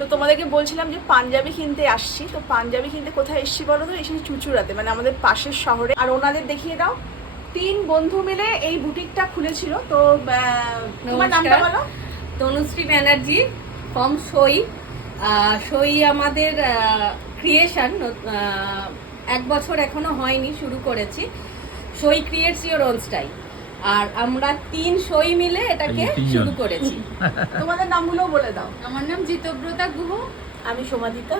তো তোমাদেরকে বলছিলাম যে পাঞ্জাবি কিনতে আসছি তো পাঞ্জাবি কিনতে কোথায় এসছি বলো তো? এসেছি চুচুড়াতে মানে আমাদের পাশের শহরে। আর ওনাদের দেখিয়ে দাও তিন বন্ধু মিলে এই বুটিকটা খুলেছিল। তো তোমার নামটা বলো। তনুশ্রী ব্যানার্জি ফ্রম সই। সই আমাদের ক্রিয়েশন এক বছর এখনও হয়নি শুরু করেছি। সই ক্রিয়েটস ইওর ওন স্টাইল আর আমরা তিন সই মিলে এটাকে শুরু করেছি। তোমাদের নামগুলো বলে দাও। আমার নাম জিতব্রতা গুহ। আমি সোমাদিতা।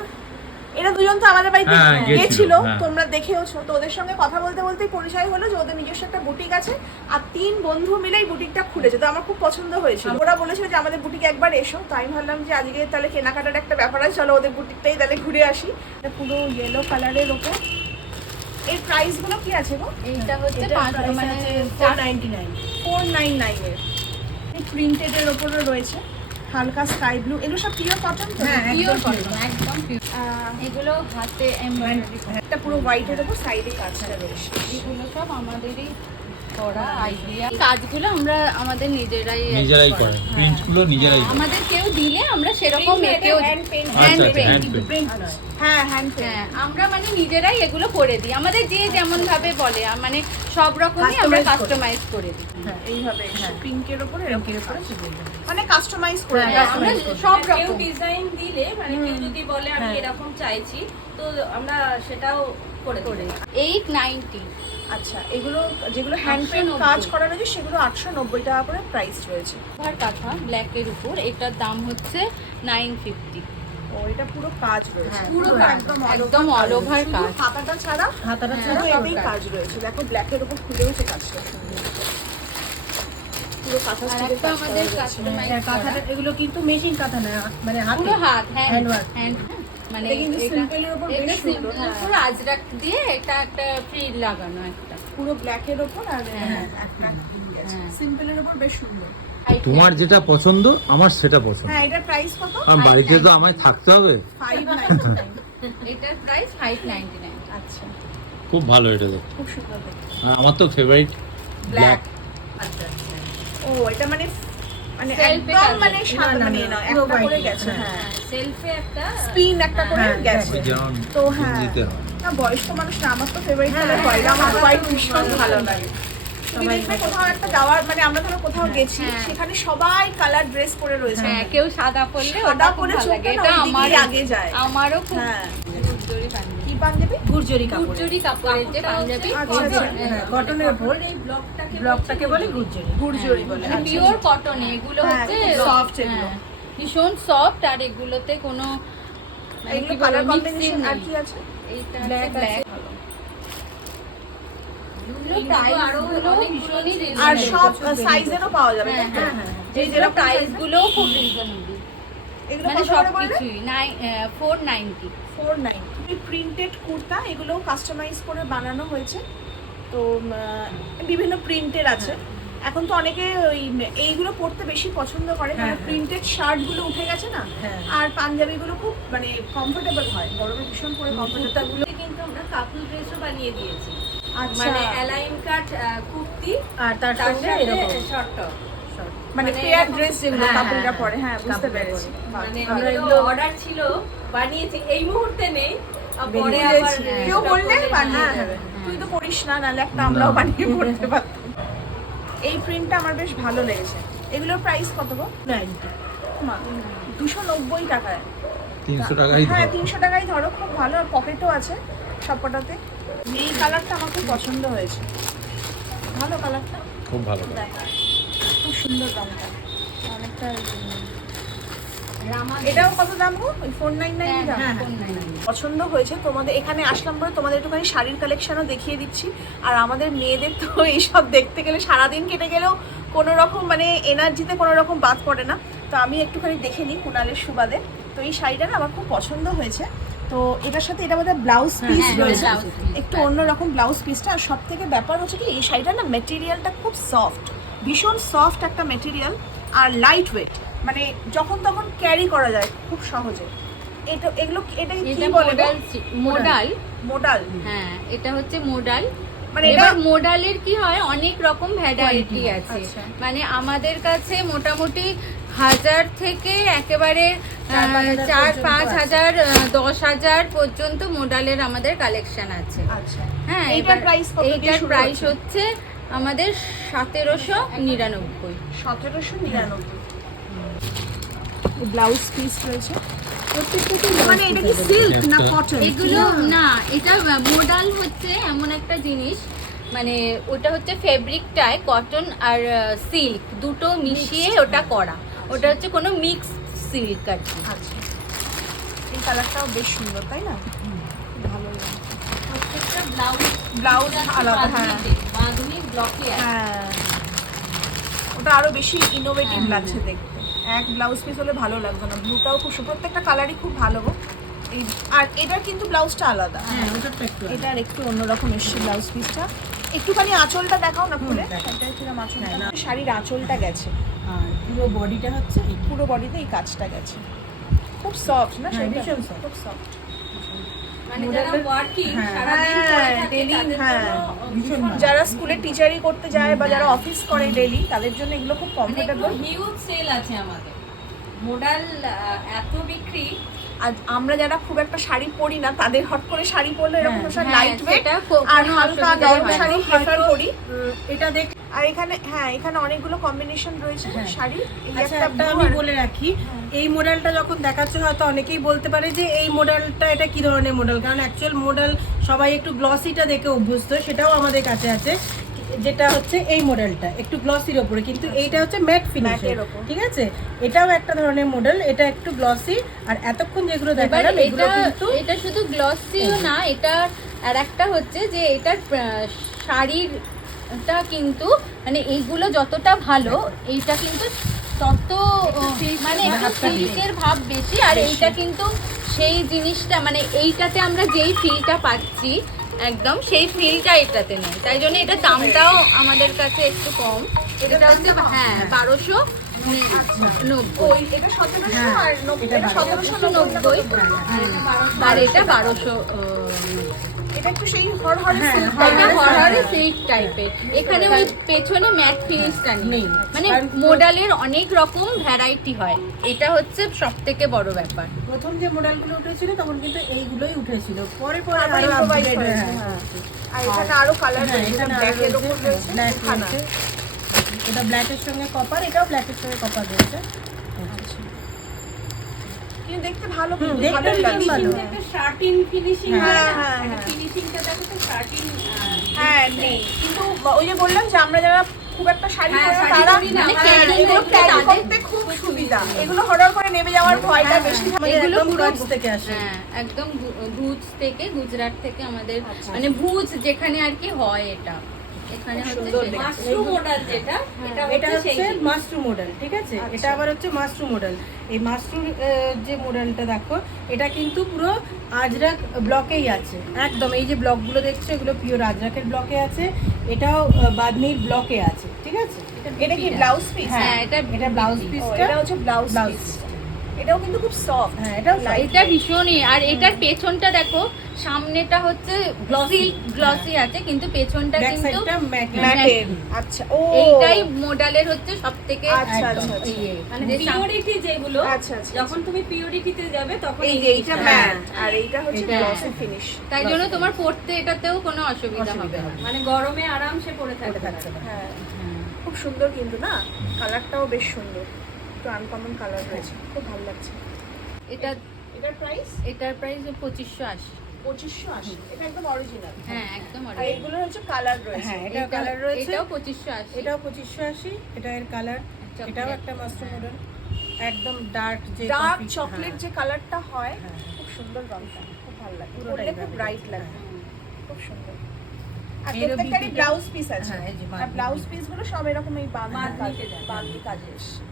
এরা দুজন তো আমাদের বাড়িতে হ্যাঁ, গেছিল, হ্যাঁ। তোমরা দেখেওছো তো ওদের সঙ্গে কথা বলতে বলতেই পরিচয় হলো যে ওদের নিজস্ব একটা বুটিক আছে আর তিন বন্ধু মিলে এই বুটিকটা খুলেছে। তো আমার খুব পছন্দ হয়েছিল। ওরা বলেছিল যে আমাদের বুটিকে একবার এসো। তাই আমি ভাবলাম যে আজকে তাহলে কেনাকাটার একটা ব্যাপার আছে। চলো ওদের বুটিকটাই তাহলে ঘুরে আসি। পুরো ইয়েলো কালারের ওপর। এর প্রাইসগুলো কি আছে গো? এইটা হচ্ছে মানে আছে চার নাইনটি ফোর নাইন নাইনের প্রিন্টেড এর উপরে রয়েছে। হালকা স্কাই ব্লু এগুলো সব পিওর কটন তো? পিওর কটন একদম পিওর এগুলো হাতে এমব্রয়ডারি একটা পুরো হোয়াইটের ওপর সাইডে কাজটা রয়েছে। এগুলো সব আমাদেরই করা আইডিয়া কাজগুলো আমরা আমাদের নিজেরাই নিজেরাই করা। করে। প্রিন্টগুলো নিজেরাই আমাদের কেউ দিলে আমরা সেরকম কেউ হ্যান্ড আচ্ছা আচ্ছা প্রিন্ট হ্যাঁ হ্যান্ড হ্যাঁ আমরা মানে নিজেরাই এগুলো করে দিই। আমাদের যে যেমন ভাবে বলে মানে সব রকমই আমরা কাস্টমাইজ করে। দিই। এইভাবে পিঙ্কের ওপরে এরকম মানে কাস্টমাইজ করে হ্যাঁ, আমরা সব রকম। ডিজাইন দিলে মানে কেউ যদি বলে আমি এরকম চাইছি তো আমরা সেটাও করে করে এইট নাইনটি আচ্ছা এগুলো যেগুলো হ্যান্ড পেন্ট 890 কাজ করা রয়েছে সেগুলো আটশো নব্বই টাকা করে প্রাইস রয়েছে। আর কাঁথা ব্ল্যাকের উপর। এটার দাম হচ্ছে নাইন ফিফটি ও এটা পুরো কাজ রয়েছে। পুরো একদম একদম all কাজ। হাতাটা ছাড়া হাতাটা ছাড়া সব কাজ। রয়েছে। দেখো ব্ল্যাকের উপর খুলে হচ্ছে কাজটা। পুরো কাঁথা একটা আমাদের কাস্টমাইজ কাঁথাটা এগুলো কিন্তু মেশিন কাঁথা না মানে হাতে। পুরো হাত হ্যান্ড হ্যান্ড মানে এটা এটা- এটা simple হ্যাঁ। পুরো আজরাক দিয়ে এটা একটা ফ্রিল লাগানো একটা। পুরো ব্ল্যাকের ওপর আর হ্যাঁ। একটা হ্যাঁ। সিম্পলের ওপর বেশ সুন্দর। তোমার যেটা পছন্দ আমার সেটা পছন্দ। হ্যাঁ এটার প্রাইস কত? আমার বাড়িতে তো আমায় থাকতে হবে। ফাইভ নাইনটি নাইন এটার প্রাইস ফাইভ নাইনটি নাইন আচ্ছা। খুব ভালো এটা দেখতে খুব সুন্দর। দেখতে আর আমার তো ফেভারিট ব্ল্যাক আচ্ছা। ও এটা মানে মানে একদম মানে মানে না, একটা করে গেছে। হ্যাঁ। হ্যাঁ সেলফে একটা স্পিন একটা করে হ্যাঁ, গেছে। তো হ্যাঁ না বয়স্ক মানুষ না আমার তো ফেভারিট হ্যাঁ, কালার হোয়াইট আমার হোয়াইট ভীষণ ভালো লাগে। কোথাও একটা যাওয়ার মানে আমরা ধরো কোথাও গেছি। সেখানে সবাই কালার ড্রেস পরে রয়েছে। হ্যাঁ কেউ সাদা পরলে সাদা ওটা পরে চোখটা আগে যায়। আমারও খুব হ্যাঁ। গুজরি পাঞ্জাবি? গুর্জরি কাপড় কাপড়ের যে পাঞ্জাবি? আচ্ছা, আচ্ছা। হ্যাঁ, কটনের এই ব্লকটাকে ব্লকটাকে বলে গুর্জরি। গুর্জরি। বলে আচ্ছা। পিওর কটন এগুলো হ্যাঁ, হচ্ছে soft এগুলো। হ্যাঁ, ভীষণ সফট আর এগুলোতে কোনো মানে এগুলো কালার কম্বিনেশন আর কি আছে? এইটা ব্ল্যাক। আরও সব সাইজেরও পাওয়া যাবে হ্যাঁ, হ্যাঁ, যে যেরকম খুব রিজনেবল মানে সব কিছুই four ninety four nine printed kurta এগুলো কাস্টমাইজ করে বানানো হয়েছে। তো বিভিন্ন প্রিন্টের আছে। এখন তো অনেকে ওই এইগুলো পরতে বেশি পছন্দ করে কারণ হ্যাঁ, হ্যাঁ। প্রিন্টেড শার্টগুলো উঠে গেছে না? হ্যাঁ। আর পাঞ্জাবি গুলো খুব মানে কমফোর্টেবল হয়। গরমে ভীষণ করে কমফোর্টেবলগুলো কিন্তু আমরা কাপল ড্রেসও বানিয়ে দিয়েছি। আচ্ছা। মানে অ্যালাইন কাট কুর্তি আর তার তার সঙ্গে এরকম। শর্ট টপ মানে মানে পেয়ার এরকম- ড্রেস যেগুলো হ্যাঁ, কাপড়রা হ্যাঁ, পরে হ্যাঁ বুঝতে কাপড়রা পেরেছি। মানে ভালো। এগুলো অর্ডার ছিল বানিয়েছি এই মুহূর্তে নেই আর পরে আবার হ্যাঁ, কেউ বললে বানিয়ে হ্যাঁ, দেবে। হ্যাঁ। তুই তো করিস না নাহলে একটা আমরাও বানিয়ে পড়তে পারতাম। এই প্রিন্টটা আমার বেশ ভালো লেগেছে। এগুলোর প্রাইস কত গো? নাইনটি। দুশো নব্বই টাকায়। তিনশো টাকাই হ্যাঁ তিনশো টাকাই ধরো খুব ভালো পকেটও আছে সবকটাতে। এই কালারটা আমার খুব পছন্দ হয়েছে। ভালো কালারটা খুব ভালো দেখ খুব সুন্দর দামটা। অনেকটা এটাও কত দাম গো? ফোর নাইন নাইন হ্যাঁ, পছন্দ হয়েছে। তোমাদের এখানে আসলাম বলে তোমাদের একটুখানি শাড়ির কালেকশনও দেখিয়ে দিচ্ছি। আর আমাদের মেয়েদের তো এইসব দেখতে গেলে সারাদিন কেটে গেলেও কোনো রকম মানে এনার্জিতে কোনো রকম বাদ পড়ে না। তো আমি একটুখানি দেখে নিই কুণালের সুবাদে। তো এই শাড়িটা না আমার খুব পছন্দ হয়েছে। তো এটার সাথে এটা আমাদের ব্লাউজ পিস হ্যাঁ, রয়েছে। blouse piece, একটু অন্যরকম ব্লাউজ পিসটা আর সব থেকে ব্যাপার হচ্ছে কি এই শাড়িটা না মেটেরিয়ালটা খুব সফট ভীষণ সফট একটা মেটেরিয়াল আর লাইট ওয়েট মানে যখন তখন ক্যারি করা যায় খুব সহজে। এটা এগুলো এটা কি বলে মোডাল মোডাল হ্যাঁ এটা হচ্ছে মোডাল মানে এবার মোডালের কি হয় অনেক রকম ভ্যারাইটি আছে। আচ্ছা। মানে আমাদের কাছে মোটামুটি হাজার থেকে একেবারে চার, পাঁচ হাজার দশ হাজার পর্যন্ত মডেলের আমাদের কালেকশন আছে। আচ্ছা। হ্যাঁ এইটার এবার এইটার প্রাইস হচ্ছে? আমাদের সতেরোশো নিরানব্বই। সতেরোশো নিরানব্বই। ব্লাউজ পিস রয়েছে। মানে এটা কি সিল্ক না কটন এগুলো না এটা মোডাল হচ্ছে এমন একটা জিনিস। মানে ওটা হচ্ছে ফেব্রিকটায় কটন আর সিল্ক দুটো মিশিয়ে ওটা করা। ওটা হচ্ছে কোনো মিক্স সিল্ক আর কি। আচ্ছা। এই কালারটাও বেশ সুন্দর তাই না? ভালো প্রত্যেকটা ব্লাউজ ব্লাউজ আলাদা হ্যাঁ। হ্যাঁ। ওটা আরও বেশি ইনোভেটিভ লাগছে দেখতে। এক ব্লাউজ পিস হলে ভালো লাগবে না। ব্লুটাও খুব প্রত্যেকটা কালারই খুব ভালো গো। এই আর এটার কিন্তু ব্লাউজটা আলাদা। হ্যাঁ একটু এটার একটু অন্যরকম এসছে ব্লাউজ পিসটা একটুখানি আঁচলটা দেখাও না খুলে? হ্যাঁ। শাড়ির আঁচলটা গেছে। আর পুরো বডিটা হচ্ছে পুরো বডিতে এই কাজটা গেছে। খুব সফট না হ্যাঁ। খুব সফট যারা মোডালের- ওয়ার্কিং হ্যাঁ। করে হ্যাঁ, তাদের হ্যাঁ। যারা স্কুলে করতে যায় বা যারা অফিস করে ডেলি তাদের জন্য এগুলো খুব মানে কমফোর্টেবল হিউজ সেল আছে আমাদের। মোডাল এত বিক্রি। আর আমরা যারা খুব একটা শাড়ি পরি না তাদের হট করে শাড়ি পরলে এরকম লাইট ওয়েট আর হালকা গরম শাড়ি প্রেফার করি। এটা দেখ আর এখানে হ্যাঁ এখানে অনেকগুলো কম্বিনেশন রয়েছে হ্যাঁ। শাড়ি আচ্ছা একটা আমি বলে রাখি এই মডেলটা যখন দেখাচ্ছে হয়তো অনেকেই বলতে পারে যে এই মডেলটা এটা কি ধরনের মডেল কারণ অ্যাকচুয়াল মডেল সবাই একটু গ্লসিটা দেখে অভ্যস্ত সেটাও আমাদের কাছে আছে যেটা হচ্ছে এই মডেলটা একটু গ্লসির ওপরে। কিন্তু এইটা হচ্ছে ম্যাট ফিনিশ ওপর। ঠিক আছে? এটাও একটা ধরনের মডেল এটা একটু গ্লসি আর এতক্ষণ যেগুলো দেখালাম এগুলো এটা কিন্তু এটা শুধু গ্লসিও না এটা আর একটা হচ্ছে যে এটার আহ, শাড়িরটা কিন্তু মানে এইগুলো যতটা ভালো এইটা কিন্তু তত মানে সিল্কের ভাব বেশি আর এইটা কিন্তু সেই জিনিসটা মানে এইটাতে আমরা যেই ফিলটা পাচ্ছি একদম সেই ফিলটা এটাতে নেই। তাই জন্য এটা দামটাও আমাদের কাছে একটু কম। এটা হচ্ছে হ্যাঁ বারোশো নব্বই। এটা সতেরোশো হ্যাঁ, এটা এটা নব্বই। আর এটা বারোশো এটা একটু সেই হর হরে হ্যাঁ। হরহরে সিল্ক টাইপের এখানে ওই পেছনে ম্যাট ফিনিশটা নেই। মানে মোডালের অনেক রকম ভ্যারাইটি হয় এটা হচ্ছে সব থেকে বড় ব্যাপার প্রথম যে মডেলগুলো উঠেছিল তখন কিন্তু এইগুলোই উঠেছিল পরে পরে আরও upgrade হয়েছে, হ্যাঁ। হ্যাঁ। আর এখানে আরও কালার হ্যাঁ, রয়েছে ব্ল্যাকের black রয়েছে। এটা ব্ল্যাকের সঙ্গে কপার এটাও ব্ল্যাকের সঙ্গে কপার রয়েছে কিন্তু দেখতে ভালো কিন্তু দেখতে লাগছে। ভালো। শার্টিন ফিনিশিং হ্যাঁ, হ্যাঁ, হ্যাঁ। ফিনিশিংটা দেখো তো শার্টিন হ্যাঁ নেই। কিন্তু ওই যে বললাম যে আমরা যারা খুব একটা শাড়ি হ্যাঁ, পরে না, শাড়ি তারা পরি না, মানে হ্যাঁ, carry এগুলো করতে করতে খুব সুবিধা। এগুলো হঠাৎ করে নেমে যাওয়ার ভয়টা বেশি এগুলো একদম থেকে আসে। হ্যাঁ একদম ভুজ থেকে গুজরাট থেকে আমাদের আচ্ছা। মানে ভুজ যেখানে আর কি হয় এটা। এখানে হচ্ছে সুন্দর সেটা। দেখতে। মাশরুম মডেল যেটা এটা এটা হচ্ছে সেই মডেল ঠিক আছে? এটা আবার হচ্ছে মাস্ট্রু মডেল এই মাস্ট্রু যে মডেলটা দেখো এটা কিন্তু পুরো আজরাক ব্লকেই আছে একদম। এই যে ব্লকগুলো দেখছ এগুলো পিওর আজরাকের ব্লকে আছে এটাও আহ, বাদনির ব্লকে আছে ঠিক আছে? এটা কি ব্লাউজ পিস হ্যাঁ, এটা এটা ব্লাউজ পিসটা এটা হচ্ছে ব্লাউজ পিস এটাও কিন্তু খুব সফট হ্যাঁ এটাও এটা ভীষণই আর এটার পেছনটা দেখো সামনেটা হচ্ছে গ্লসি গ্লসি আছে কিন্তু পেছনটা কিন্তু ম্যাটের আচ্ছা ও। এইটাই মডেলের হচ্ছে সব থেকে আচ্ছা, আচ্ছা, আচ্ছা। মানে পিওরিটি যেগুলো আচ্ছা, আচ্ছা, যখন তুমি পিওরিটিতে যাবে তখন এই যে এইটা হ্যাঁ। ম্যাট আর এইটা হচ্ছে গ্লসি ফিনিশ তাই জন্য তোমার পড়তে এটাতেও কোনো অসুবিধা হবে না। মানে গরমে আরামসে পরে থাকতে থাকতে পারে। হ্যাঁ। খুব সুন্দর কিন্তু না? কালারটাও বেশ সুন্দর। একটু আনকমন কালার রয়েছে। খুব ভালো লাগছে। এটা এটার প্রাইস এটার প্রাইস পঁচিশশো আশি। পঁচিশশো আশি। এটা একদম অরিজিনাল হ্যাঁ একদম আর এগুলো হচ্ছে কালার রয়েছে। হ্যাঁ এটা এটা- কালার রয়েছে। এটাও পঁচিশশো আশি। এটাও পঁচিশশো আশি। এটা এর কালার এটাও একটা মাস্টার মডেল একদম ডার্ক যে ডার্ক চকলেট। যে কালারটা হয় হ্যাঁ। খুব সুন্দর রংটা। খুব ভালো লাগে। পরলে খুব ব্রাইট। লাগে। খুব সুন্দর। আর প্রত্যেকটারই ব্লাউজ পিস আছে। হ্যাঁ, আর ব্লাউজ পিসগুলো সব এরকম এই বাঁধনি কাজে যায়। বাঁধনি কাজে এসছে।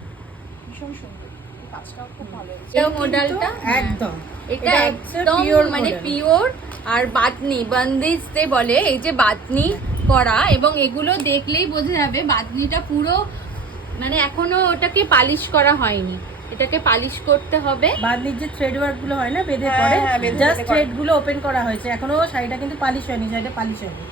ভীষণ সুন্দর। কাজটাও খুব ভালো এই মডেলটা একদম। এটা একদম মানে পিওর আর বাতনি বন্দিজতে বলে এই যে বাতনি করা এবং এগুলো দেখলেই বোঝা যাবে বাতনিটা পুরো মানে এখনও ওটাকে পালিশ করা হয়নি। এটাকে পালিশ করতে হবে। বাদনির যে থ্রেড ওয়ার্কগুলো হয় না বেঁধে হ্যাঁ, হ্যাঁ, জাস্ট বেঁধে থ্রেডগুলো ওপেন করা হয়েছে। এখনও শাড়িটা কিন্তু পালিশ হয়নি শাড়িটা পালিশ হবে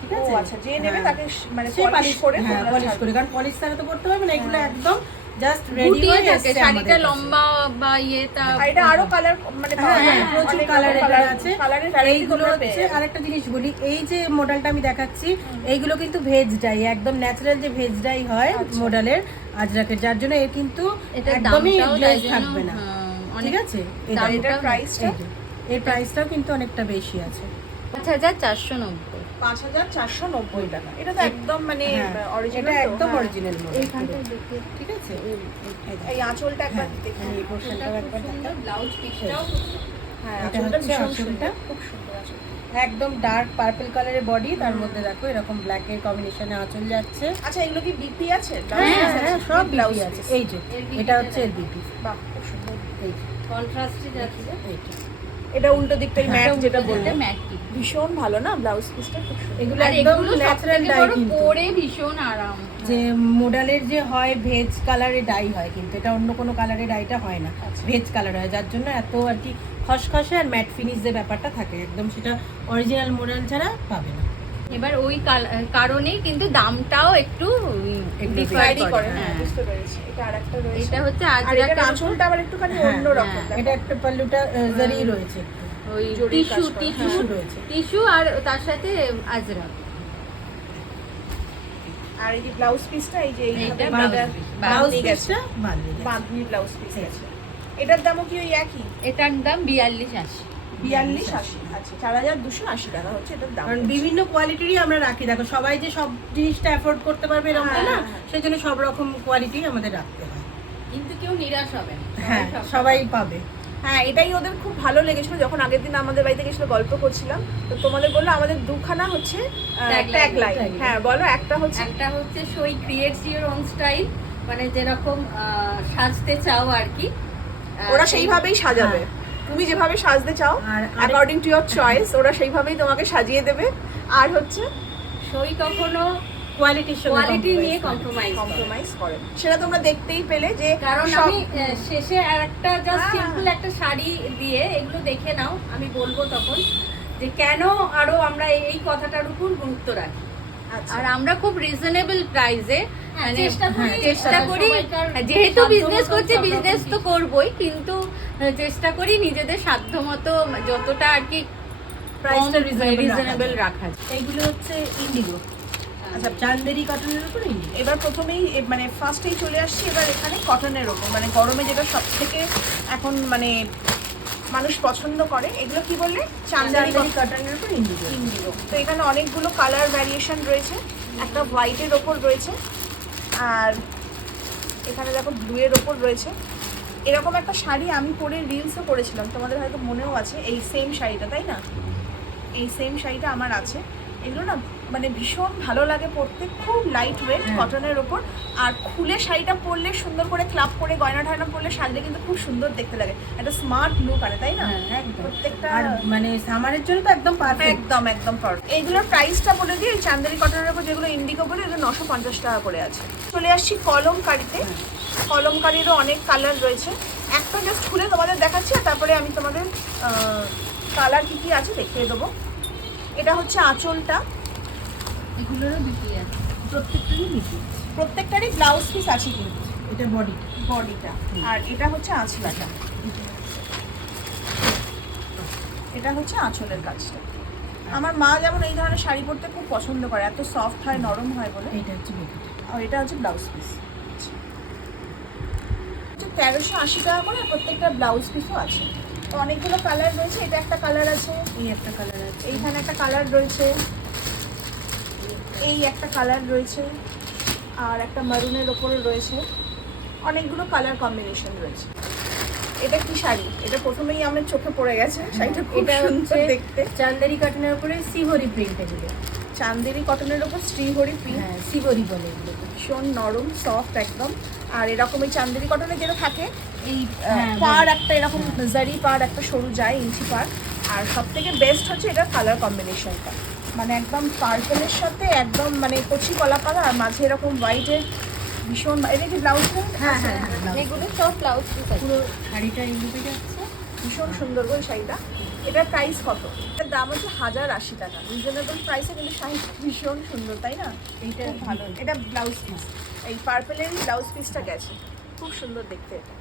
ঠিক আছে? আচ্ছা যে নেবে হ্যাঁ। তাকে মানে সে পলিশ করে হ্যাঁ পলিশ। করে কারণ পলিশ ছাড়া তো করতে হবে না এগুলো একদম জাস্ট রেডি হয়ে থাকে শাড়িটা লম্বা বা ইয়েটা এটা আরও কালার মানে হ্যাঁ হ্যাঁ প্রচুর কালার আছে। এইগুলো হচ্ছে আরেকটা জিনিস বলি এই যে মডেলটা আমি দেখাচ্ছি এইগুলো কিন্তু ভেজ ডাই একদম ন্যাচারাল যে ভেজ ডাই হয় মডেলের আজরাকের যার জন্য এর কিন্তু এটার একদমই গ্লেজ থাকবে না। হ্যাঁ, ঠিক আছে? দামটার প্রাইসটা এর প্রাইসটাও কিন্তু অনেকটা বেশি আছে। পাঁচ হাজার চারশো নব্বই। পাঁচ হাজার চারশো নব্বই টাকা। এটা তো একদম মানে হ্যাঁ, অরিজিনাল একদম অরিজিনাল দেখে ঠিক আছে? এই আঁচলটা একবার হ্যাঁ, দেখুন এই পোর্শনটাও একবার ব্লাউজ পিসটাও হ্যাঁ। আঁচলটা ভীষণ সুন্দর খুব সুন্দর আঁচল। একদম ডার্ক পার্পল কালারের বডি তার মধ্যে দেখো এরকম ব্ল্যাক এর কম্বিনেশনে আঁচল যাচ্ছে। আচ্ছা এগুলো কি বিপি আছে? হ্যাঁ হ্যাঁ সব ব্লাউজ আছে। এই যে এটা হচ্ছে এর বিপি বাহ খুব সুন্দর। এই কন্ট্রাস্টে যাচ্ছে। এইটা এটা উল্টো দিকটাই ম্যাট যেটা বললে ম্যাটি ভীষণ ভালো না ব্লাউজ পিসটা এগুলো একদম এগুলো ন্যাচারাল ডাই কিন্তু। পরে ভীষণ আরাম। যে মোডালের যে হয় ভেজ কালারের ডাই হয় কিন্তু এটা অন্য কোনো কালারের ডাইটা হয় না। ভেজ কালার হয় যার জন্য এত আর কি খসখসে আর ম্যাট ফিনিশ যে ব্যাপারটা থাকে একদম সেটা অরিজিনাল মোডাল ছাড়া পাবে না। এবার ওই কারণেই কিন্তু দামটাও একটু করে হ্যাঁ। হ্যাঁ। বুঝতে পেরেছি। এটা আরেকটা রয়েছে। এটা হচ্ছে আজরাকের আঁচলটা আবার একটুখানি হ্যাঁ, অন্য রকম এটা একটা পাল্লুটা জারি রয়েছে একটু। ওই টিস্যু টিস্যু টিস্যু আর তার সাথে আজরাক আর এই যে ব্লাউজ পিসটা এই যে এইভাবে। ব্লাউজ পিসটা বাঁধনি ব্লাউজ পিস আছে এটার দামও কি ওই একই? এটার দাম বিয়াল্লিশ আশি। বিয়াল্লিশ আশি। আচ্ছা চার হাজার দুশো আশি টাকা হচ্ছে এটার দাম। কারণ বিভিন্ন কোয়ালিটিরই আমরা রাখি। দেখো সবাই যে সব জিনিসটা অ্যাফোর্ড করতে পারবে এরকম না হ্যাঁ, হ্যাঁ। সেই জন্য সব রকম কোয়ালিটি আমাদের রাখতে হয়। কিন্তু কেউ নিরাশ হবে না। হ্যাঁ সবাই পাবে। হ্যাঁ এটাই ওদের খুব ভালো লেগেছিল যখন আগের দিন আমাদের বাড়িতে গেছিল গল্প করছিলাম। তো তোমাদের বলল আমাদের দুখানা হচ্ছে ট্যাগ লাইন হ্যাঁ বলো একটা হচ্ছে একটা হচ্ছে সই ক্রিয়েটস ইওর ওন স্টাইল মানে যেরকম সাজতে চাও আর কি। ওরা সেইভাবেই সাজাবে। তুমি যেভাবে সাজতে চাও অ্যাকর্ডিং টু ইয়োর চয়েস ওরা সেইভাবেই তোমাকে সাজিয়ে দেবে। আর হচ্ছে সই কখনো কোয়ালিটির সঙ্গে কোয়ালিটি নিয়ে কম্প্রোমাইজ কম্প্রোমাইজ করে। সেটা তোমরা দেখতেই পেলে যে কারণ আমি শেষে একটা জাস্ট হ্যাঁ। সিম্পল একটা শাড়ি দিয়ে এগুলো দেখে নাও আমি বলব তখন যে কেন আরও আমরা এই কথাটার উপর গুরুত্ব রাখি। আচ্ছা। আর আমরা খুব রিজনেবল প্রাইসে মানে চেষ্টা করি হ্যাঁ, চেষ্টা করি। যেহেতু বিজনেস করছি বিজনেস তো করবই কিন্তু চেষ্টা করি নিজেদের সাধ্য মতো যতটা আর কি প্রাইসটা রিজনেবল রাখা। এইগুলো হচ্ছে ইন্ডিগো আচ্ছা চান্দেরি কটনের উপর এবার প্রথমেই মানে ফার্স্টেই চলে আসছি এবার এখানে কটনের ওপর মানে গরমে যেটা সব থেকে এখন মানে মানুষ পছন্দ করে এগুলো কি বললে? চান্দারি চান্দেরি কটনের উপর ইন্ডিগো। ইন্ডিগো। তো এখানে অনেকগুলো কালার ভ্যারিয়েশন রয়েছে। একটা হোয়াইটের ওপর রয়েছে আর এখানে দেখো ব্লুয়ের ওপর রয়েছে। এরকম একটা শাড়ি আমি পরে রিলসও করেছিলাম তোমাদের হয়তো মনেও আছে এই সেম শাড়িটা তাই না? এই সেম শাড়িটা আমার আছে। এগুলো না মানে ভীষণ ভালো লাগে পরতে খুব লাইট ওয়েট হ্যাঁ। কটনের ওপর। আর খুলে শাড়িটা পরলে সুন্দর করে ক্লাব করে গয়না ঠায়না পরলে সাজলে কিন্তু খুব সুন্দর দেখতে লাগে। একটা স্মার্ট লুক আনে তাই না? হ্যাঁ প্রত্যেকটা মানে সামারের জন্য তো একদম পারফেক্ট একদম একদম পারফেক্ট এইগুলোর প্রাইসটা বলে দিই চান্দেরি কটনের উপর যেগুলো ইন্ডিগো বলে এগুলো নশো পঞ্চাশ টাকা করে আছে। চলে আসছি কলমকারিতে। কলমকারিরও অনেক কালার রয়েছে। একটা জাস্ট খুলে তোমাদের দেখাচ্ছি আর তারপরে আমি তোমাদের কালার কি কি আছে দেখিয়ে দেবো। এটা হচ্ছে আঁচলটা। এগুলোরও বিক্রি আছে। প্রত্যেকটারই নিচে প্রত্যেকটারই ব্লাউজ পিস আছে কিন্তু। এটা বডি বডিটা আর এটা হচ্ছে আঁচলাটা। এটা হচ্ছে আঁচলের কাজটা। আমার মা যেমন এই ধরনের শাড়ি পরতে খুব পছন্দ করে এত সফট হয় নরম হয় বলে। এটা হচ্ছে আর এটা হচ্ছে ব্লাউজ পিস তেরোশো আশি টাকা করে প্রত্যেকটা ব্লাউজ পিসও আছে। তো অনেকগুলো কালার রয়েছে। এটা একটা কালার আছে। এই একটা কালার আছে। এইখানে একটা কালার রয়েছে। এই একটা কালার রয়েছে আর একটা মারুনের ওপরে রয়েছে। অনেকগুলো কালার কম্বিনেশন রয়েছে। এটা কি শাড়ি? এটা প্রথমেই আমার চোখে পড়ে গেছে শাড়িটা খুব এটা সুন্দর হচ্ছে দেখতে। চান্দেরি কটনের উপরে সিহরি প্রিন্ট এগুলো চান্দেরি কটনের ওপর শ্রীহরি প্রিন্ট হ্যাঁ সিহরি বলে এগুলো। ভীষণ নরম সফট একদম। আর এরকম এই চান্দেরি কটনে যেটা থাকে এই হ্যাঁ, পার একটা এরকম জারি পার একটা সরু যায় ইঞ্চি পার আর সব থেকে বেস্ট হচ্ছে এটা কালার কম্বিনেশনটা মানে একদম পার্পলের সাথে একদম মানে কচি কলা পাতা আর মাঝে এরকম হোয়াইটের ভীষণ এটা কি ব্লাউজ হ্যাঁ হ্যাঁ হ্যাঁ এগুলো সব ব্লাউজ পিস পুরো শাড়িটা এইগুলোতে যাচ্ছে। ভীষণ সুন্দর এই শাড়িটা। এটার প্রাইস কত? এটার দাম হচ্ছে হাজার আশি টাকা। রিজনেবল প্রাইসে কিন্তু শাড়ি ভীষণ সুন্দর তাই না? এইটা ভালো। এটা ব্লাউজ পিস এই পার্পেলের ব্লাউজ পিসটা গেছে। খুব সুন্দর দেখতে। এটা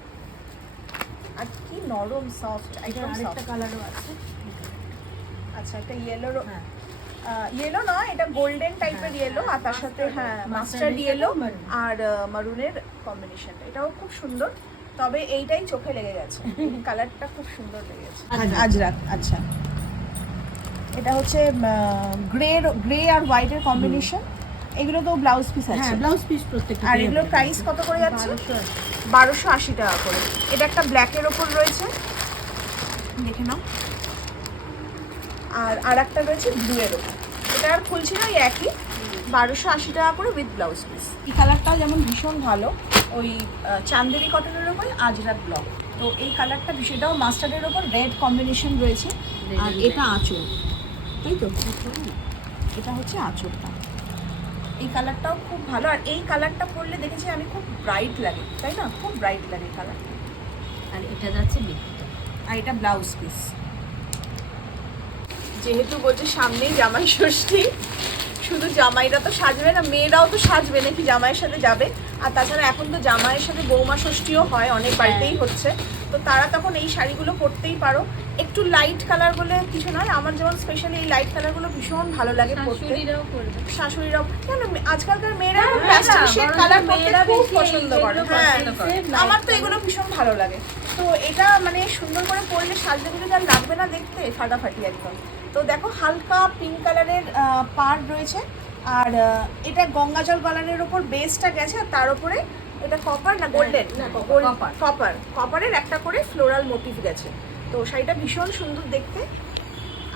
আর কি নরম সফট একদম আরেকটা কালারও আছে। আচ্ছা একটা ইয়েলো হ্যাঁ। ইয়েলো নয় এটা গোল্ডেন টাইপের ইয়েলো আর তার সাথে হ্যাঁ মাস্টার্ড ইয়েলো আর মারুনের কম্বিনেশনটা এটাও খুব সুন্দর তবে এইটাই চোখে লেগে গেছে। কালারটা খুব সুন্দর লেগেছে আজরাক আচ্ছা। এটা হচ্ছে গ্রে গ্রে আর হোয়াইটের কম্বিনেশন এগুলো তো ব্লাউজ পিস আছে। হ্যাঁ ব্লাউজ পিস প্রত্যেকটা আর এগুলোর প্রাইস কত করে যাচ্ছে। বারোশো আশি। টাকা করে। এটা একটা ব্ল্যাকের ওপর রয়েছে। দেখে নাও। আর আর একটা রয়েছে ব্লু এর ওপর। এটা আর খুলছি না ওই একই। বারোশো আশি টাকা করে উইথ ব্লাউজ পিস এই কালারটাও যেমন ভীষণ ভালো ওই চান্দেরি কটনের ওপর আজরাত ব্লক তো এই কালারটা সেটাও মাস্টার্ডের ওপর রেড কম্বিনেশন রয়েছে। আর এটা আঁচল। তাই তো? এটা হচ্ছে আঁচলটা। এই কালারটাও খুব ভালো। আর এই কালারটা পরলে দেখেছি আমি খুব ব্রাইট লাগে তাই না? খুব ব্রাইট লাগে এই কালারটা আর এটা যাচ্ছে আর এটা ব্লাউজ পিস যেহেতু বলছে সামনেই জামাই ষষ্ঠী শুধু জামাইরা তো সাজবে না মেয়েরাও তো সাজবে নাকি জামাইয়ের সাথে যাবে? আর তাছাড়া এখন তো জামাইয়ের সাথে বৌমা ষষ্ঠীও হয় অনেক বাড়িতেই হচ্ছে। তো তারা তখন এই শাড়িগুলো পরতেই পারো। একটু লাইট কালার বলে কিছু নয় আমার যেমন স্পেশালি এই লাইট কালারগুলো ভীষণ ভালো লাগে পরতে। শাশুড়িরাও কেন আজকালকার মেয়েরা হ্যাঁ, প্যাস্টেল হ্যাঁ, শেড কালার মেয়েরা পরতে খুব পছন্দ করে। হ্যাঁ আমার তো এগুলো ভীষণ ভালো লাগে। তো এটা মানে সুন্দর করে পরলে সাজতে গুলো যা লাগবে না দেখতে ফাটাফাটি একদম। তো দেখো হালকা পিঙ্ক কালারের পার রয়েছে। আর এটা গঙ্গা জল কালারের ওপর বেসটা গেছে আর তার উপরে এটা কপার না গোল্ডেন কপার কপারের একটা করে ফ্লোরাল মোটিভ গেছে। তো শাড়িটা ভীষণ সুন্দর দেখতে।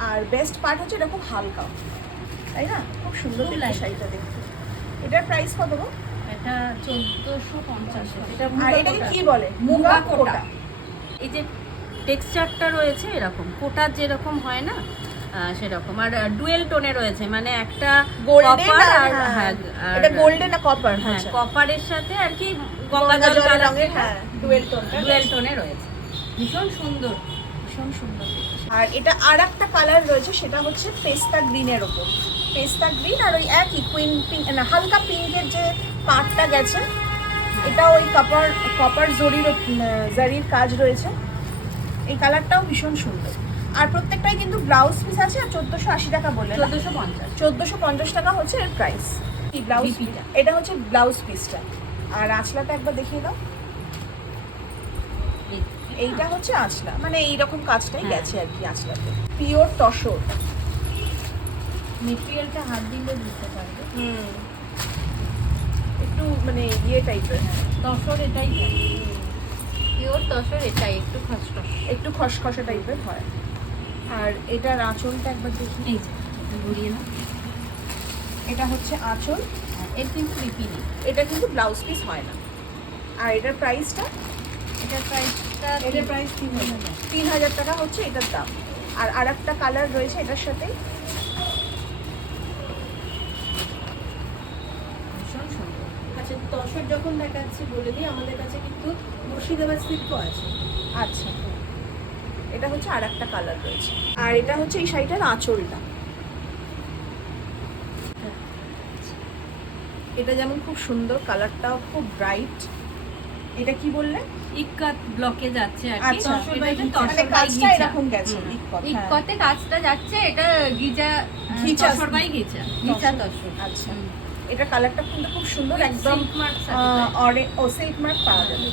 আর বেস্ট পার্ট হচ্ছে এটা খুব হালকা। তাই না? খুব সুন্দর. শাড়িটা দেখতে। এটার প্রাইস কত গো? এটা চোদ্দোশো পঞ্চাশ। এটা আর এটাকে কি কোটা। বলে? মুগা মুগা কোটা। কোটা। এই যে টেক্সচারটা রয়েছে এরকম। কোটার যেরকম হয় না সেরকম। আর ডুয়েল টোনে রয়েছে মানে একটা গোল্ডেন আর আর হ্যাঁ, এটা গোল্ডেন না কপার হ্যাঁ হ্যাঁ কপারের সাথে আর কি গঙ্গা জল রঙের হ্যাঁ ডুয়েল টোন ডুয়েল টোনে রয়েছে। ভীষণ সুন্দর ভীষণ সুন্দর। আর এটা আর একটা কালার রয়েছে সেটা হচ্ছে পেস্তা গ্রিনের ওপর। পেস্তা গ্রিন আর ওই একই কুইন পিঙ্ক না হালকা পিঙ্কের যে পার্টটা গেছে এটা ওই কপার কপার জরির জারির কাজ রয়েছে। এই কালারটাও ভীষণ সুন্দর। আর প্রত্যেকটাই কিন্তু ব্লাউজ পিস আছে আর চোদ্দোশো আশি টাকা বললে না? চোদ্দোশো পঞ্চাশ। চোদ্দোশো পঞ্চাশ টাকা হচ্ছে এর প্রাইস এই ব্লাউজ। এটা হচ্ছে ব্লাউজ পিসটা আর আঁচলাটা একবার দেখিয়ে দাও। এইটা হচ্ছে আঁচলা। মানে এইরকম কাজটাই হ্যাঁ। গেছে আর কি আঁচলাতে। পিওর তসর। মেটেরিয়ালটা হাত দিলে বুঝতে পারবে। হুম। একটু মানে ইয়ে টাইপের তসর এটাই পিওর তসর এটাই একটু খসখস। একটু খসখসে টাইপের হয়। আর এটার আঁচলটা একবার দেখি। এই ঘুরিয়ে না এটা হচ্ছে আঁচল এর কিন্তু বিপিনি এটা কিন্তু ব্লাউজ পিস হয় না। আর এটার প্রাইসটা এটার প্রাইসটা এটার প্রাইস তিন হাজার। তিন হাজার। টাকা হচ্ছে এটার দাম। আর আর একটা কালার রয়েছে এটার সাথে। আচ্ছা তসর যখন দেখাচ্ছি বলে দিই আমাদের কাছে কিন্তু মুর্শিদাবাদ সিল্কও আছে। আচ্ছা। এটা হচ্ছে আর একটা কালার রয়েছে। আর এটা হচ্ছে এই শাড়িটার আঁচলটা। এটা যেমন খুব সুন্দর কালারটাও খুব ব্রাইট এটা কি বললে? ইক্কাত ব্লকে যাচ্ছে আর কি। আচ্ছা, মানে কাজটা এরকম গেছে হুম। হ্যাঁ। ইকতে কাজটা যাচ্ছে এটা গিজা ঘিচা। তসর বাই গিচা গিচা তসর আচ্ছা। এটা কালারটা কিন্তু খুব সুন্দর একদম অরেঞ্জ ও সিল্ক মার্ক পাওয়া যাবে।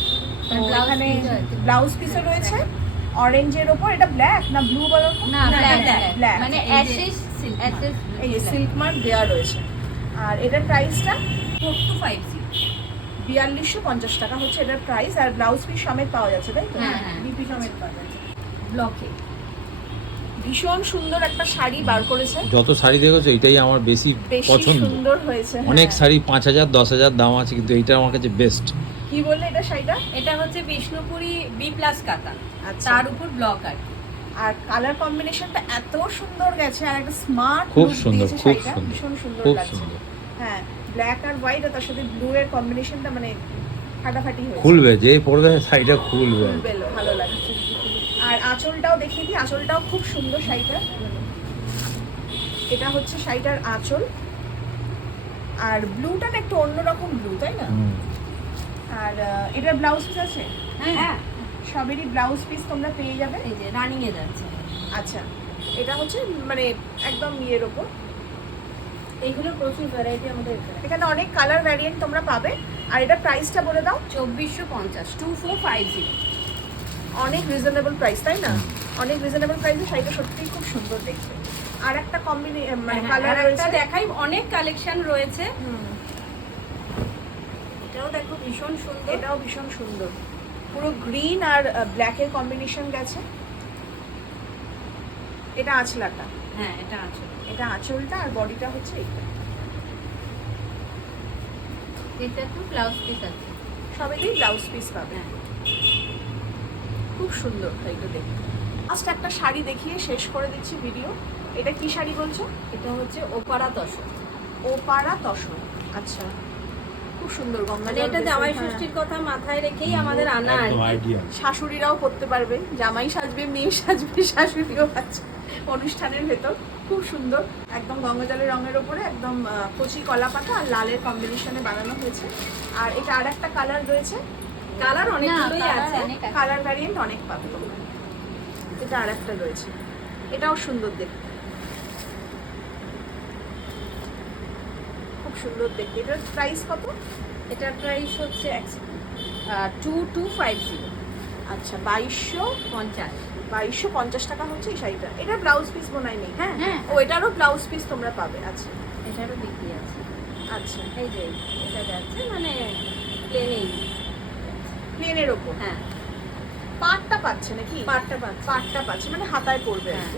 ব্লাউজ পিসও রয়েছে। অরেঞ্জের ওপর এটা ব্ল্যাক না ব্লু বলো না ব্ল্যাক। মানে অ্যাশেস silk এই যে সিল্ক মার্ক দেওয়া রয়েছে। আর এটার প্রাইসটা ফোর টু ফাইভ জিরো বিয়াল্লিশশো পঞ্চাশ টাকা হচ্ছে এটার প্রাইস আর ব্লাউজ পিস সমেত পাওয়া যাচ্ছে তাই তো? হ্যাঁ, হ্যাঁ। বিপি সমেত পাওয়া যাচ্ছে। ব্লকে ভীষণ সুন্দর একটা শাড়ি বার করেছে। যত শাড়ি দেখেছ এটাই আমার বেশি পছন্দ। সুন্দর হয়েছে অনেক হ্যাঁ। শাড়ি পাঁচ হাজার দশ হাজার দাম আছে কিন্তু এইটা আমার কাছে বেস্ট কি বললে এটা শাড়িটা? এটা হচ্ছে বিষ্ণুপুরি বি প্লাস কাতা তার উপর ব্লক আর আর কালার কম্বিনেশনটা এত সুন্দর গেছে আর একটা স্মার্ট খুব সুন্দর, খুব সুন্দর, ভীষণ সুন্দর খুব লাগছে। সুন্দর। হ্যাঁ ব্ল্যাক আর হোয়াইট আর তার সাথে ব্লু এর কম্বিনেশনটা মানে ফাটাফাটি হয়েছে। খুলবে যে পড়বে শাড়িটা খুলবে। খুলবে ভালো লাগছে। আর আঁচলটাও দেখিয়ে দিই আঁচলটাও খুব সুন্দর শাড়িটা এটা হচ্ছে শাড়িটার আঁচল। আর ব্লুটা না একটু অন্যরকম ব্লু তাই না? আর এটার ব্লাউজ পিস আছে? হ্যাঁ। সবেরই ব্লাউজ পিস তোমরা পেয়ে যাবে। এই যে রানিং এ যাচ্ছে। আচ্ছা। এটা হচ্ছে মানে একদম ইয়ের ওপর। এইগুলো প্রচুর ভ্যারাইটি আমাদের এখানে। এখানে অনেক কালার ভ্যারিয়েন্ট তোমরা পাবে। আর এটা প্রাইসটা বলে দাও। চব্বিশশো পঞ্চাশ টু ফোর ফাইভ জিরো অনেক রিজনেবল প্রাইস তাই না? অনেক রিজনেবল প্রাইসে শাড়িটা সত্যিই খুব সুন্দর দেখতে। আর একটা কম্বিনে মানে কালার কালার রয়েছে। দেখাই অনেক কালেকশন রয়েছে। এটাও দেখো ভীষণ সুন্দর। এটাও ভীষণ সুন্দর। পুরো গ্রিন আর ব্ল্যাকের কম্বিনেশন গেছে। এটা আঁচলাটা। হ্যাঁ এটা আঁচল। এটা আঁচলটা আর বডিটা হচ্ছে এইটা। এটা তো ব্লাউজ পিস আছে। সবেতেই ব্লাউজ পিস পাবে। হ্যাঁ। সুন্দর শাড়িটা দেখতে। লাস্ট একটা শাড়ি দেখিয়ে শেষ করে দিচ্ছি ভিডিও এটা কি শাড়ি বলছো? এটা হচ্ছে ওপারা দশক ও পাড়া তসর। আচ্ছা খুব সুন্দর গঙ্গা মানে এটা জামাই। ষষ্ঠীর কথা মাথায় রেখেই আমাদের আনা শাশুড়িরাও করতে পারবে। জামাই সাজবে মেয়ে সাজবে শাশুড়িও আছে অনুষ্ঠানের ভেতর। খুব সুন্দর। একদম গঙ্গা জলের রঙের ওপরে একদম কচি কলা পাতা আর লালের কম্বিনেশনে বানানো হয়েছে। আর এটা আর একটা কালার রয়েছে। কালার অনেকগুলোই আছে। কালার ভ্যারিয়েন্ট অনেক পাবে তোমরা। এটা আর একটা রয়েছে। এটাও সুন্দর দেখতে। খুব সুন্দর দেখতে। এটার প্রাইস কত? এটার প্রাইস হচ্ছে টু টু ফাইভ জিরো আচ্ছা বাইশশো পঞ্চাশ। বাইশশো পঞ্চাশ টাকা হচ্ছে এই শাড়িটা। এটা ব্লাউজ পিস বোনাই নেই হ্যাঁ? হ্যাঁ। ও এটারও ব্লাউজ পিস তোমরা পাবে আচ্ছা। এটারও বিক্রি আছে। আচ্ছা। এই যে এটা যাচ্ছে মানে প্লেনেই প্লেনের ওপর। হ্যাঁ। পাটটা পাচ্ছে নাকি? পাটটা পাচ্ছে। পাটটা পাচ্ছে মানে হাতায় পড়বে হ্যাঁ।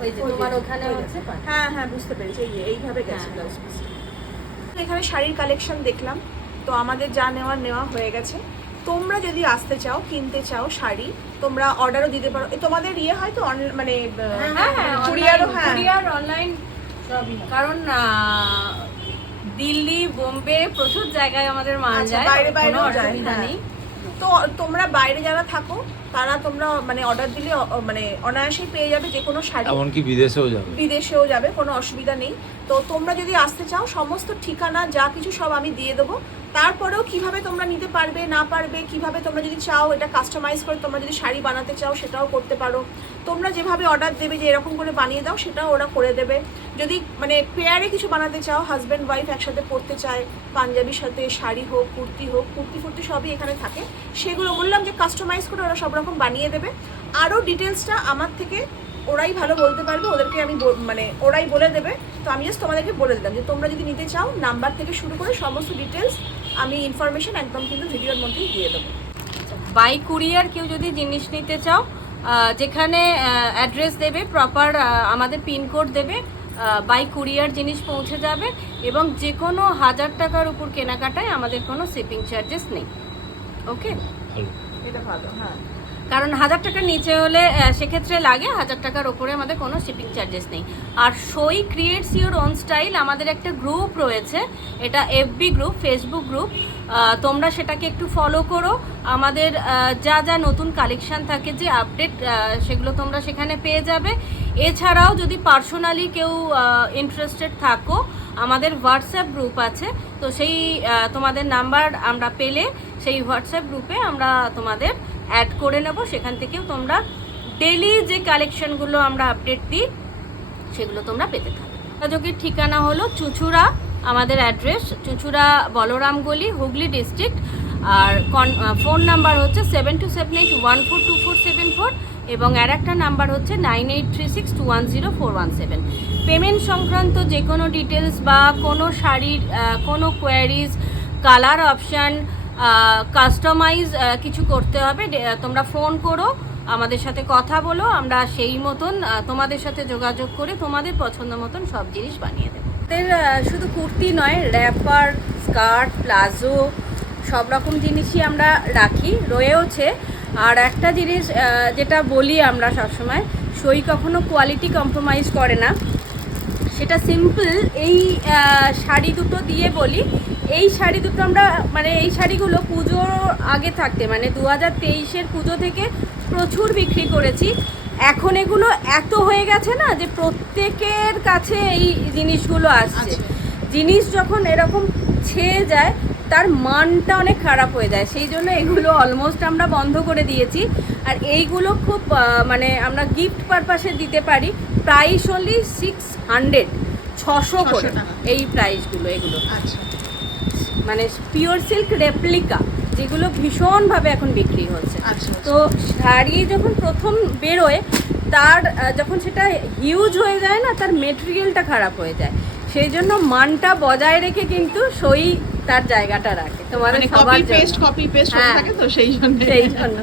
ওই যে তোমার ওখানে হচ্ছে হ্যাঁ হ্যাঁ বুঝতে পেরেছি। এই এইভাবে গেছে হ্যাঁ। ব্লাউজ পিস এখানে শাড়ির কালেকশন দেখলাম। তো আমাদের যা নেওয়ার নেওয়া হয়ে গেছে। তোমরা যদি আসতে চাও কিনতে চাও শাড়ি তোমরা অর্ডারও দিতে পারো। তোমাদের ইয়ে হয়তো অন- মানে হ্যাঁ হ্যাঁ কুরিয়ারও হ্যাঁ। কুরিয়ার অনলাইন কারণ দিল্লি বোম্বে প্রচুর জায়গায় আমাদের মাল আচ্ছা, যায়। বাইরে হ্যাঁ। নেই। তো তোমরা বাইরে যারা থাকো তারা তোমরা মানে অর্ডার দিলে মানে অনায়াসেই পেয়ে যাবে যে কোনো শাড়ি। এমনকি বিদেশেও যাবে। বিদেশেও যাবে কোনো অসুবিধা নেই। তো তোমরা যদি আসতে চাও সমস্ত ঠিকানা যা কিছু সব আমি দিয়ে দেবো। তারপরেও কীভাবে তোমরা নিতে পারবে না পারবে কীভাবে তোমরা যদি চাও এটা কাস্টমাইজ করে তোমরা যদি শাড়ি বানাতে চাও সেটাও করতে পারো। তোমরা যেভাবে অর্ডার দেবে যে এরকম করে বানিয়ে দাও সেটাও ওরা করে দেবে। যদি মানে পেয়ারে কিছু বানাতে চাও হাজব্যান্ড ওয়াইফ একসাথে পরতে চায় পাঞ্জাবির সাথে শাড়ি হোক কুর্তি হোক কুর্তি ফুর্তি সবই এখানে থাকে। সেগুলো বললাম যে কাস্টমাইজ করে ওরা সব রকম বানিয়ে দেবে। আরও ডিটেলসটা আমার থেকে ওরাই ভালো বলতে পারবে ওদেরকে আমি মানে ওরাই বলে দেবে। তো আমি জাস্ট তোমাদেরকে বলে দিলাম যে তোমরা যদি নিতে চাও নাম্বার থেকে শুরু করে সমস্ত ডিটেলস আমি ইনফরমেশন একদম কিন্তু ভিডিওর মধ্যেই দিয়ে দেবো। বাই কুরিয়ার কেউ যদি জিনিস নিতে চাও যেখানে অ্যাড্রেস দেবে প্রপার আমাদের পিনকোড দেবে বাই কুরিয়ার জিনিস পৌঁছে যাবে এবং যে কোনো হাজার টাকার উপর কেনাকাটায় আমাদের কোনো শিপিং চার্জেস নেই। ওকে এটা ভালো হ্যাঁ। কারণ হাজার টাকার নিচে হলে সেক্ষেত্রে লাগে, হাজার টাকার ওপরে আমাদের কোনো শিপিং চার্জেস নেই। আর সই ক্রিয়েটস ইউর ওন স্টাইল আমাদের একটা গ্রুপ রয়েছে, এটা এফবি গ্রুপ ফেসবুক গ্রুপ তোমরা সেটাকে একটু ফলো করো। আমাদের যা যা নতুন কালেকশান থাকে, যে আপডেট সেগুলো তোমরা সেখানে পেয়ে যাবে। এছাড়াও যদি পার্সোনালি কেউ ইন্টারেস্টেড থাকো, আমাদের হোয়াটসঅ্যাপ গ্রুপ আছে, তো সেই তোমাদের নাম্বার আমরা পেলে, সেই হোয়াটসঅ্যাপ গ্রুপে আমরা তোমাদের অ্যাড করে নেব। সেখান থেকেও তোমরা ডেলি যে কালেকশনগুলো আমরা আপডেট দিই, সেগুলো তোমরা পেতে থাকো। ঠিকানা হলো চুচুড়া, আমাদের অ্যাড্রেস চুচুড়া বলরাম গলি, হুগলি ডিস্ট্রিক্ট আর ফোন নাম্বার হচ্ছে seven two seven eight one four two four seven four এবং আর একটা নাম্বার হচ্ছে nine eight three six two one zero four one seven payment সংক্রান্ত যে কোনো ডিটেলস বা কোনো শাড়ির কোনো কোয়ারিজ কালার অপশান কাস্টমাইজ কিছু করতে হবে। তোমরা ফোন করো, আমাদের সাথে কথা বলো, আমরা সেই মতন তোমাদের সাথে যোগাযোগ করে তোমাদের পছন্দ মতন সব জিনিস বানিয়ে দেবো। শুধু কুর্তি নয় র্যাপার স্কার্ট প্লাজো, সব রকম জিনিসই আমরা রাখি, রয়েওছে। আর একটা জিনিস যেটা বলি আমরা সবসময়, সই কখনো কোয়ালিটি কম্প্রোমাইজ করে না। সেটা সিম্পল এই শাড়ি দুটো দিয়ে বলি। এই শাড়ি দুটো আমরা মানে এই শাড়িগুলো পুজোর আগে থাকতে মানে দু হাজার তেইশের পুজো থেকে প্রচুর বিক্রি করেছি। এখন এগুলো এত হয়ে গেছে না যে প্রত্যেকের কাছে এই জিনিসগুলো আসছে। জিনিস যখন এরকম ছেয়ে যায় তার মানটা অনেক খারাপ হয়ে যায়। সেই জন্য এগুলো অলমোস্ট আমরা বন্ধ করে দিয়েছি। আর এইগুলো খুব মানে আমরা গিফট পারপাসে দিতে পারি প্রাইস অনলি সিক্স হান্ড্রেড ছশো করে এই প্রাইসগুলো এগুলো। আচ্ছা। মানে পিওর সিল্ক রেপ্লিকা যেগুলো ভীষণভাবে এখন বিক্রি হচ্ছে। আচ্ছা তো শাড়ি যখন প্রথম বেরোয় তার যখন সেটা হিউজ হয়ে যায় না তার মেটেরিয়ালটা খারাপ হয়ে যায়। সেই জন্য মানটা বজায় রেখে কিন্তু সই তার জায়গাটা রাখে। তোমাদের সবার পেস্ট কপি পেস্ট। থাকে তো সেই জন্য। সেই জন্য।